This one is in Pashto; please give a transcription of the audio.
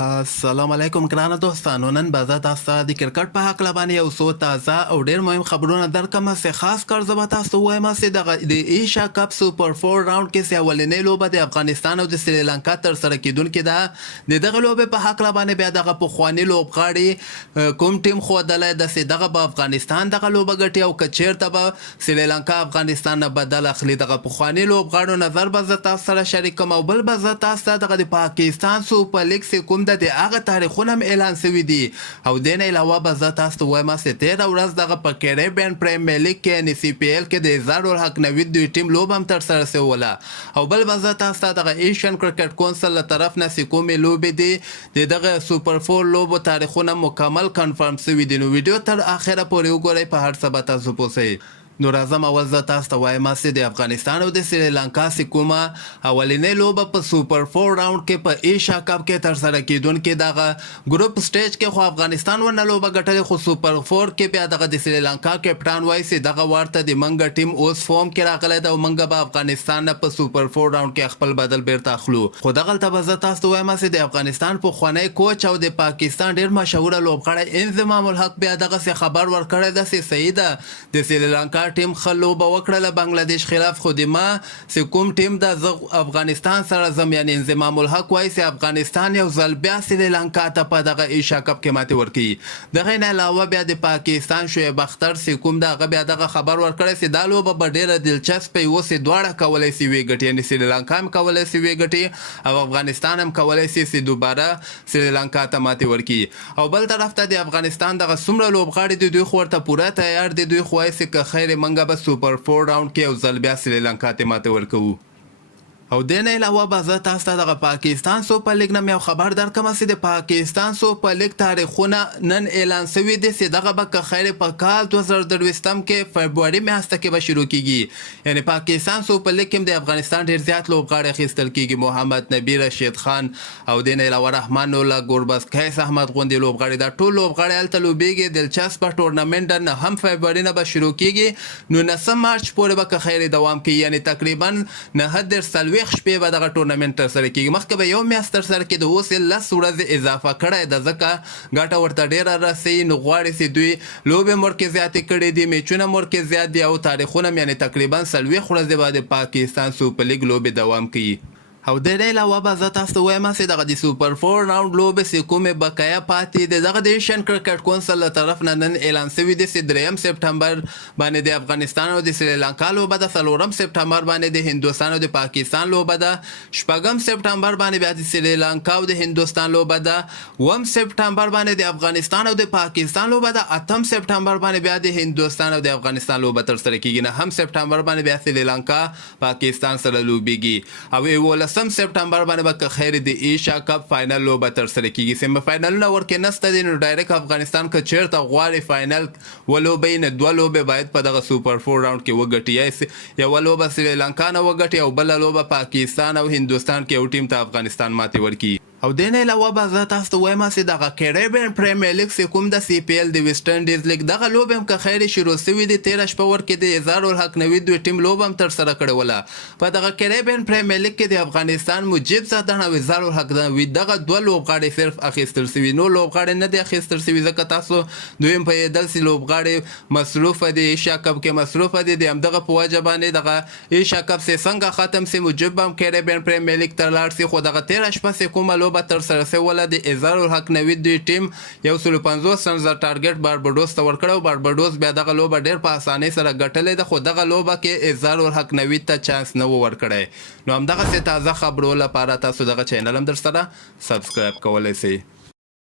السلام علیکم ګرانه دوستانو. نن به زه تاسو ته د کرکټ په هکله باندې یو څو تازه او ډېر مهم خبرونه درکړم. چې خاص کار زه به تاسو ته ووایم چې د ایشیا کپ سوپر 4 راوند کې چې اولنۍ لوبه د افغانستان او د سریلانکا ترسره کیدونکې ده. د دغه لوبې په هکله باندې بیا دغه پخواني لوبغاړي کوم ټیم ښودلی ده چې دغه به افغانستان دغه لوبه ګټي او که چېرته به سریلانکا افغانستان نه بدل اخلي. دغه پخواني لوبغاړو نظر به زه تاسو سره شریک کړم او بل به زه تاسو ته دغه د پاکستان سوپر لیګ چې کوم د هغه تاریخونه هم اعلان شوي دي او دې نه علاوه به زه تاسو ته وایم چې تېره ورځ دغه په کیریبین پریمیر لیګ کې یعنې سی پی ایل کې د اظهار الحق نوید دوی ټیم لوبه هم ترسره شوله او بل به زه تاسو ته دغه ایشین کرکټ کونسل له طرف نه چې کومې لوبې دي د دغه سوپر 4 لوبو تاریخونه مکمل کنفرم شوي دي. نو ویډیو تر اخره پورې وګورئ، په هر څه به تاسو پوهیږئ. نو راځم اول زه تاسو ته وایم چې د افغانستان او د سریلانکا چې کومه اولنۍ لوبه په سوپر 4 راوند کې په ایشیا کپ کې ترسره کیدونکې دغه ګروپ سټیج کې خو افغانستان ورنه لوبه ګټلې، خو سوپر 4 کې بیا دغه د سریلانکا کپټان وایي چې دغه ورته د منګه ټیم اوس فورم کې راغلی ده او منګه به افغانستان نه په سوپر 4 راوند کې خپل بدل بیرته اخلو. خو دغلته به زه تاسو ته وایم چې د افغانستان پخوانی کوچ او د پاکستان ډېر مشهوره لوبغاړی انضمام الحق بیا دغسې خبر ورکړی ده چې صحیح ده د سریلانکا ټیم ښه لوبه وکړله بنګلادیش خلاف، خو د ما چې کوم ټیم ده زه افغانستان سره ځم. یعنې انضمام الحق وایي چې افغانستان یو ځل بیا سریلانکا ته په دغه ایشیا کپ کې ماتې ورکوي. دغه نه علاوه بیا د پاکستان شعیب اختر چې کوم ده هغه بیا دغه خبر ورکړی چې دا لوبه به ډېره دلچسپه وي، اوس یې دواړه کولی شي ویې ګټي، یعنې سریلانکا هم کولی شي ویې ګټي او افغانستان هم کولی شي چې دوباره سریلانکا ته ماتې ورکړي. او بل طرف ته د افغانستان دغه څومره لوبغاړي دي دوی خو ورته پوره تیار دي، دوی خو وایي چې که خیر منګه به سوپر 4 راوند کې یو ځل بیا سریلانکا ته ماته ورکوو. او دې نه علاوه به زه تاسو ته دغه پاکستان سوپر لیګ نه یو خبر درکړم چې د پاکستان سوپر لیګ تاریخونه نن اعلان شوي دي چې دغه به که خیر په کال 2023 کې فبروري میاشته کې به شروع کیږي. یعنې پاکستان سوپر لیګ کې د افغانستان ډېر زیات لوبغاړي اخیستل کیږي، محمد نبی، رشید خان او دې نه علاوه رحمان الله ګوربز، قیس احمد غوندې لوبغاړي، دا ټول لوبغاړي هلته لوبیږي. دلچسپه ټورنمنټ نه هم فبروري نه به شروع کیږي، 19 مارچ پورې به که خیر دوام کوي. یعنې تقریبا 9 شپې به دغه ټورنمنټ ترسره کیږي. مخکې به یو میاشت ترسره کېده، اوس یې 10 ورځې اضافه کړی ده ځکه ګټه ورته ډېره رسوي. نو غواړي چې دوی لوبې مورکې زیاتې کړي دي، میچونه مورکې زیات دي او تاریخونه هم یعنې تقریبا 40 ورځې به د پاکستان سوپر لیګ لوبې دوام کوي. او د دې علاوه به زه تاسو ته وایم چې دغه د سوپر 4 راوند لوبې چې کومې بقایا پاتې دي دغه د ایشین کرکټ کونسل له طرف نه نن اعلان شوي دي چې 3 سپټمبر باندې د افغانستان او د سریلانکا لوبه ده، 4 سپټمبر باندې د هندوستان او د پاکستان لوبه ده، 6 سپټمبر باندې بیا د سریلانکا او د هندوستان لوبه ده، 1 سپټمبر باندې د افغانستان او د پاکستان لوبه ده، 8 سپټمبر باندې بیا د هندوستان او د افغانستان لوبه ترسره کیږي، 9 سپټمبر باندې بیا سریلانکا پاکستان سره لوبیږي او 11 سپټمبر باندې به که خیر د ایشیا کپ فاینل لوبه ترسره کیږي. سیمه فاینلونه ورکې نسته دي، نو ډایرکټ افغانستان که چیرته غواړي فاینل ولوبوي نه 2 لوبې باید په دغه سوپر 4 راوند کې وګټي، یوه لوبه سریلانکا نه وګټي او بله لوبه پاکستان او هندوستان کې یو ټیم ته افغانستان ماتې ورکړي. او دې نه علاوه به زه تاسو ته وایم چې دغه کیریبین پریمیر لیګ چې کوم د سی پی ایل د ویسټ انډیز لیګ دغه لوبې هم که خیر شروع شوي دي. 13 شپه ورکې د اظهار الحق نوید دوی ټیم لوبه هم ترسره کړې وله. په دغه کیریبین پریمیر لیګ کې د افغانستان مجیب زادن او اظهار الحق نوید دغه 2 لوبغاړي صرف اخیستل شوي، نو لوبغاړي نه دي اخیستل شوي ځکه تاسو دوی هم پوهېدل چې لوبغاړي مصروفه دي، ایشیا کپ کې مصروفه دي. د همدغه په وجه باندې دغه ایشیا کپ چې څنګه ختم سي مجیب هم کیریبین پریمیر لیګ ته لاړ سي، خو دغه 13 شپه چې کومه لوبه ترسره سوي ولا د اظهار الحق نوید دوی ټیم 150 رنز ټارګټ بارباډوس ته ورکړ او بارباډوس بیا دغه لوبه ډېر په اسانۍ سره ګټلې ده، خو دغه لوبه کې اظهار الحق نوید ته چانس نه و ورکړی. نو همدغسې تازه خبرو لپاره تاسو دغه چینل هم در سره سبسکرایب کولی شئ.